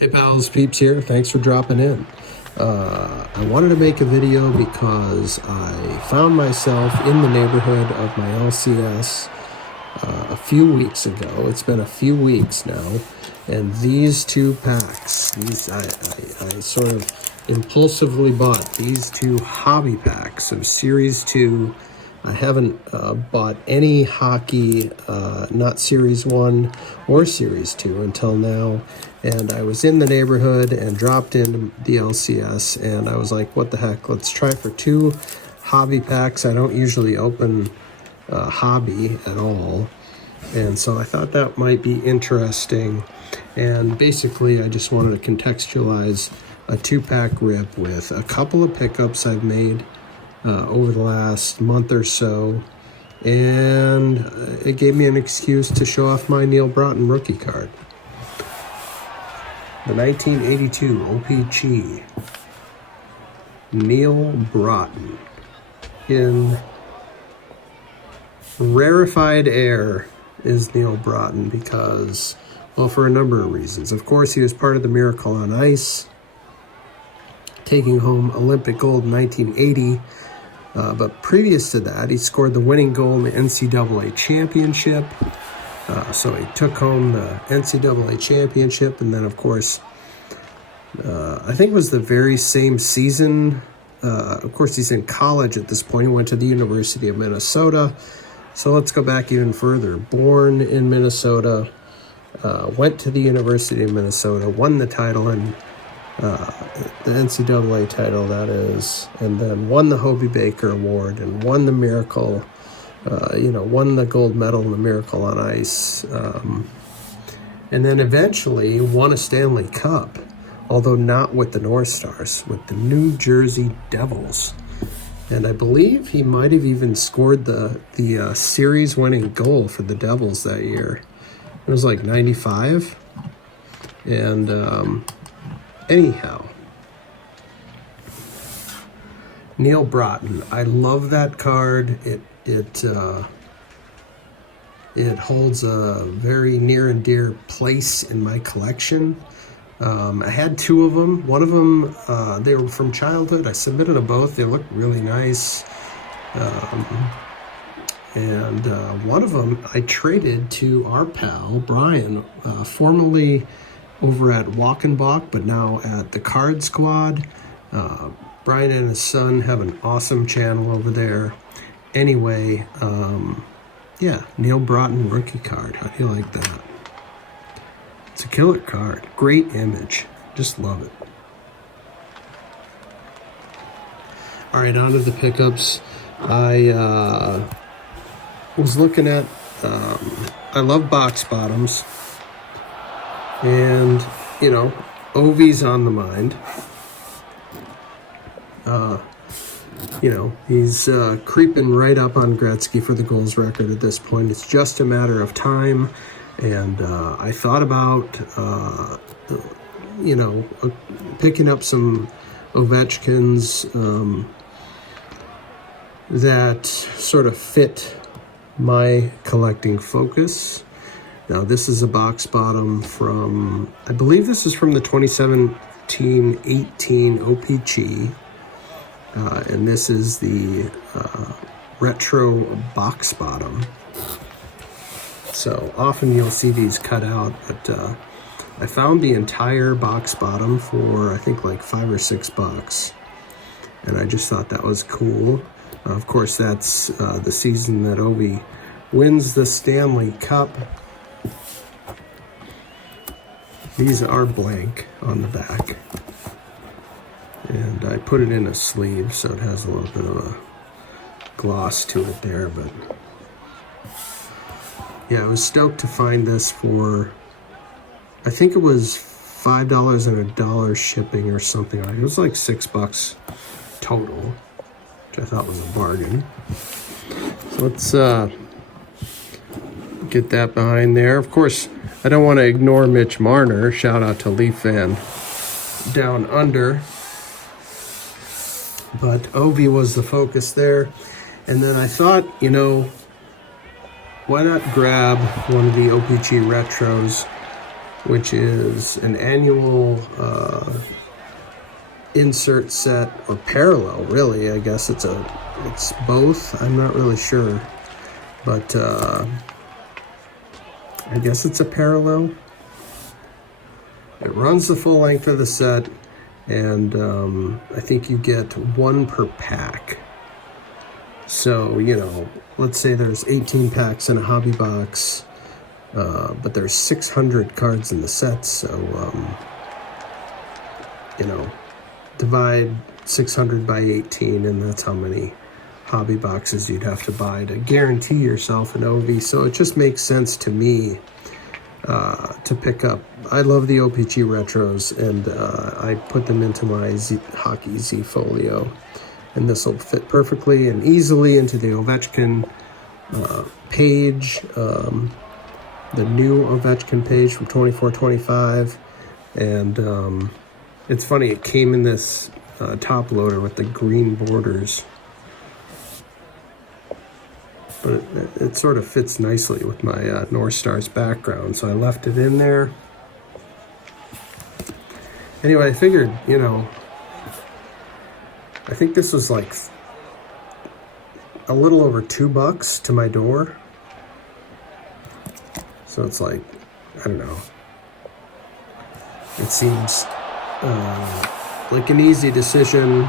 Hey pals, Peeps here. Thanks for dropping in. I wanted to make a video because I found myself in the neighborhood of my LCS a few weeks ago. It's been a few weeks now, and these two packs, I sort of impulsively bought these two hobby packs of Series 2. I haven't bought any hockey, not Series 1 or Series 2 until now. And I was in the neighborhood and dropped into the LCS, and I was like, what the heck, let's try for two hobby packs. I don't usually open hobby at all. And so I thought that might be interesting. And basically, I just wanted to contextualize a two-pack rip with a couple of pickups I've made over the last month or so. And it gave me an excuse to show off my Neil Broughton rookie card. The 1982 OPG, Neil Broughton, in rarefied air is Neil Broughton because, well, for a number of reasons. Of course, he was part of the Miracle on Ice, taking home Olympic gold in 1980. But previous to that, he scored the winning goal in the NCAA championship. So he took home the NCAA championship, and then, of course, I think it was the very same season. Of course, he's in college at this point. He went to the University of Minnesota. So let's go back even further. Born in Minnesota, went to the University of Minnesota, won the title, and the NCAA title, that is, and then won the Hobie Baker Award and won the Miracle. Won the gold medal in the Miracle on Ice, and then eventually won a Stanley Cup, although not with the North Stars, with the New Jersey Devils. And I believe he might have even scored the series-winning goal for the Devils that year. It was like 95. And anyhow, Neil Broughton. I love that card. It holds a very near and dear place in my collection. I had two of them. One of them, they were from childhood. I submitted them both. They look really nice. And one of them I traded to our pal, Brian, formerly over at Walk and Balk, but now at the Card Squad. Brian and his son have an awesome channel over there. Anyway, Neil Broughton rookie card. How do you like that? It's a killer card. Great image. Just love it. All right, on to the pickups. I was looking at, I love box bottoms. And, Ovi's on the mind. He's creeping right up on Gretzky for the goals record at this point. It's just a matter of time. And I thought about, picking up some Ovechkins that sort of fit my collecting focus. Now, this is a box bottom from, I believe this is from the 2017-18 OPG. And this is the retro box bottom. So often you'll see these cut out, but I found the entire box bottom for, I think, like $5 or $6. And I just thought that was cool. Of course, that's the season that Ovi wins the Stanley Cup. These are blank on the back. And I put it in a sleeve, so it has a little bit of a gloss to it there. But yeah, I was stoked to find this for, I think it was $5 and $1 shipping or something. It was like $6 total, which I thought was a bargain. So let's get that behind there. Of course, I don't want to ignore Mitch Marner. Shout out to Leaf Fan Down Under. But Ovi was the focus there. And then I thought, why not grab one of the OPG retros which is an annual insert set, or parallel, really. I guess it's both. I'm not really sure, but I guess it's a parallel. It runs the full length of the set, and I think you get one per pack. So, you know, let's say there's 18 packs in a hobby box, but there's 600 cards in the set, so, you know, divide 600 by 18, and that's how many hobby boxes you'd have to buy to guarantee yourself an OV. So it just makes sense to me to pick up. I love the OPG retros, and I put them into my Hockey Z folio, and this will fit perfectly and easily into the Ovechkin page, the new Ovechkin page from 24-25. And it's funny, it came in this top loader with the green borders, but it sort of fits nicely with my North Stars background, so I left it in there. Anyway, I figured, you know, I think this was like a little over $2 to my door. So it's like, I don't know. It seems like an easy decision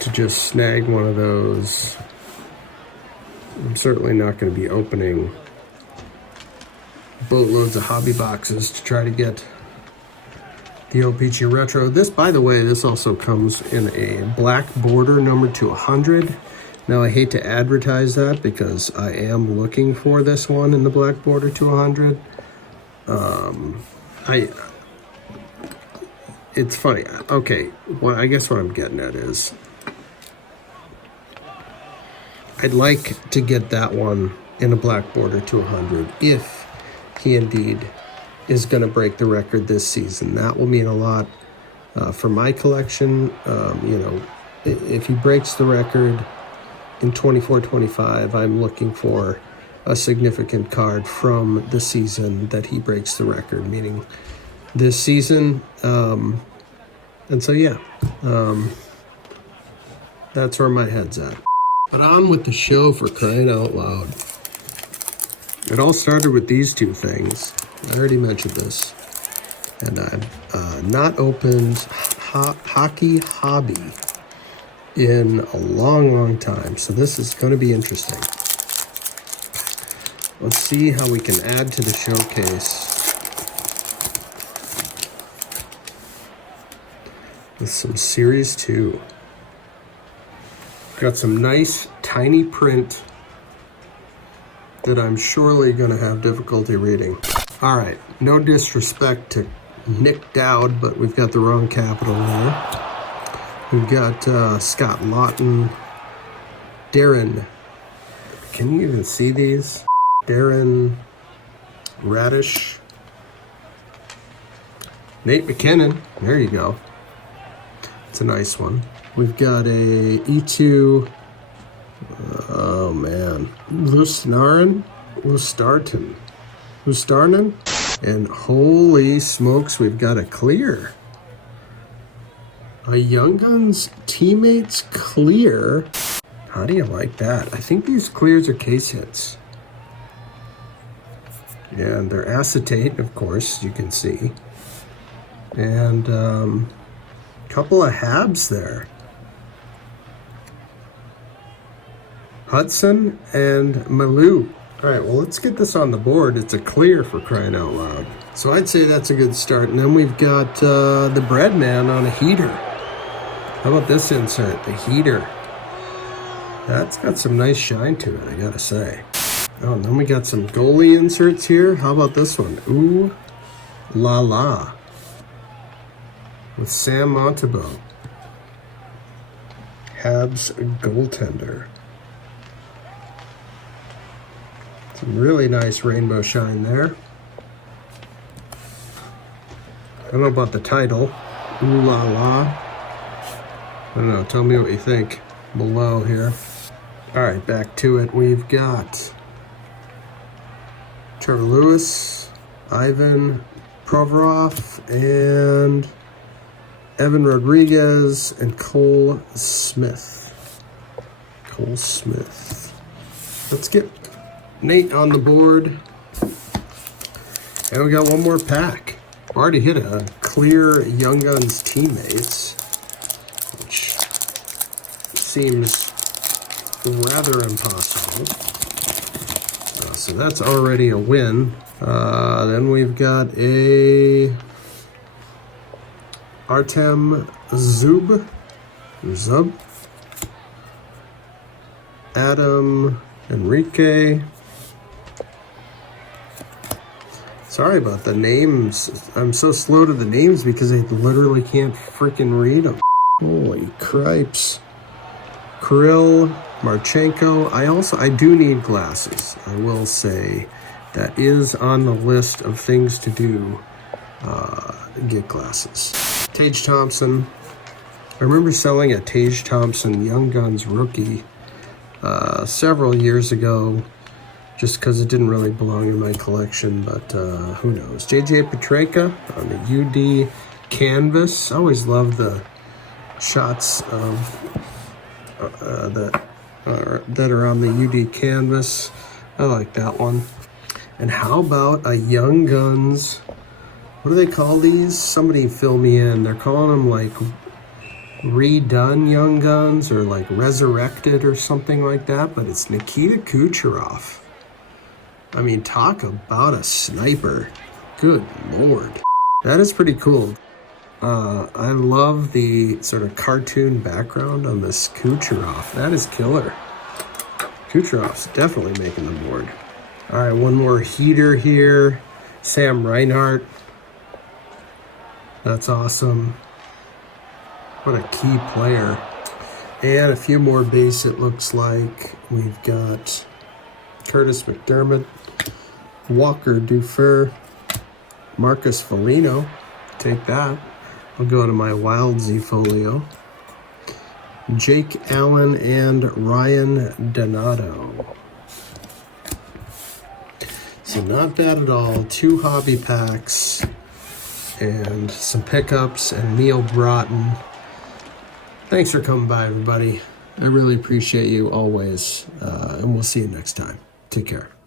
to just snag one of those. I'm certainly not going to be opening boatloads of hobby boxes to try to get the OPG Retro. This, by the way, this also comes in a black border numbered to 100. Now, I hate to advertise that because I am looking for this one in the black border to 100. It's funny. Okay, well, I guess what I'm getting at is I'd like to get that one in a black border to 100 if he indeed is going to break the record this season. That will mean a lot for my collection. You know, if he breaks the record in 24-25, I'm looking for a significant card from the season that he breaks the record, meaning this season. And so, yeah, that's where my head's at. But on with the show, for crying out loud. It all started with these two things. I already mentioned this. And I've not opened Hockey Hobby in a long, long time. So this is going to be interesting. Let's see how we can add to the showcase with some Series 2. Got some nice tiny print that I'm surely going to have difficulty reading. All right, no disrespect to Nick Dowd, but we've got the wrong capital there. We've got Scott Lawton, Darren. Can you even see these? Darren Radish, Nate McKinnon. There you go. It's a nice one. We've got a E2, oh man, Lustarnen, and holy smokes, we've got a clear. A Young Guns Teammates clear. How do you like that? I think these clears are case hits. And they're acetate, of course, you can see. And couple of Habs there. Hudson and Malou. All right, well, let's get this on the board. It's a clear, for crying out loud. So I'd say that's a good start. And then we've got the Breadman on a heater. How about this insert, the heater? That's got some nice shine to it, I gotta say. Oh, and then we got some goalie inserts here. How about this one? Ooh la la. With Sam Montembeault. Habs goaltender. Some really nice rainbow shine there. I don't know about the title. Ooh la la. I don't know. Tell me what you think below here. All right, back to it. We've got Trevor Lewis, Ivan Provorov, and Evan Rodriguez, and Cole Smith. Cole Smith. Let's get Nate on the board. And we got one more pack. Already hit a clear Young Guns teammates, which seems rather impossible. So that's already a win. Then we've got a Artem Zub, Adam Enrique. Sorry about the names. I'm so slow to the names because I literally can't freaking read them. Holy cripes. Kirill Marchenko. I do need glasses. I will say that is on the list of things to do. Get glasses. Tage Thompson. I remember selling a Tage Thompson Young Guns rookie several years ago, just because it didn't really belong in my collection, but who knows. JJ Petreka on the UD canvas. I always love the shots of that are on the UD canvas. I like that one. And how about a Young Guns? What do they call these? Somebody fill me in. They're calling them like redone Young Guns or like resurrected or something like that, but it's Nikita Kucherov. I mean, talk about a sniper. Good Lord. That is pretty cool. I love the sort of cartoon background on this Kucherov. That is killer. Kucherov's definitely making the board. All right, one more heater here. Sam Reinhart. That's awesome. What a key player. And a few more base, it looks like. We've got Curtis McDermott, Walker Dufour, Marcus Foligno. Take that. I'll go to my Wild Z folio. Jake Allen and Ryan Donato. So not bad at all. 2 hobby packs and some pickups and Neil Broughton. Thanks for coming by, everybody. I really appreciate you always. And we'll see you next time. Take care.